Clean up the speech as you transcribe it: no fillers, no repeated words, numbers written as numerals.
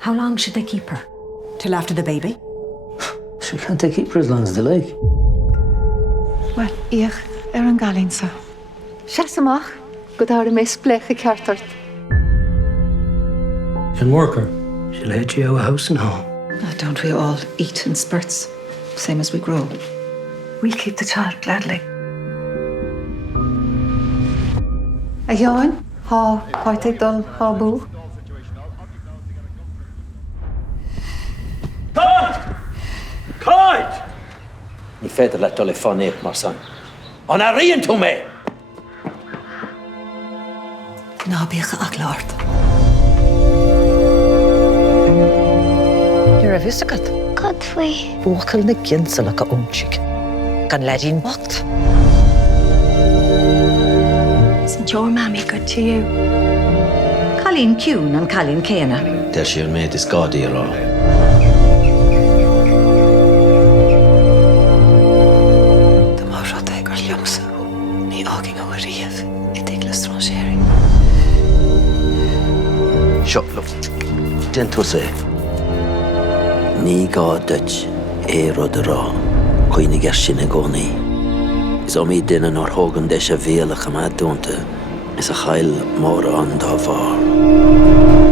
How long should they keep her? Till after the baby? She can't they keep her as long as they like? Wel, ich an galinsa. Siasamach, go dáir a mes blecha ceartart. Can work her. She'll head you out of house and home. Oh, don't we all eat in spurts, same as we grow? We'll keep the child gladly. A Johan, ha páirteag dul, ha bú. Coid! Ní féidir le dul I fánéach mar san. An a rion tú mé! Ná bíocha ach lárt. You're a visigat. Godfrey. Búchail na ginsala ka umchig. Gan ledín bocht. Isn't your mammy good to you? Colleen Kuhn and Colleen Céanna. Der siar méid is gádaí ará. Tá má rata ag gur leomsa, ní ágin ó riamh I dig le stráséirí. Seo, look. Den tú sé. Ní gá duit rud ará, chuoine gar sin a gcónaí. Is mí duine nóir thógan de sé bhéalach am dúnta, is a chail mór an dá bhar.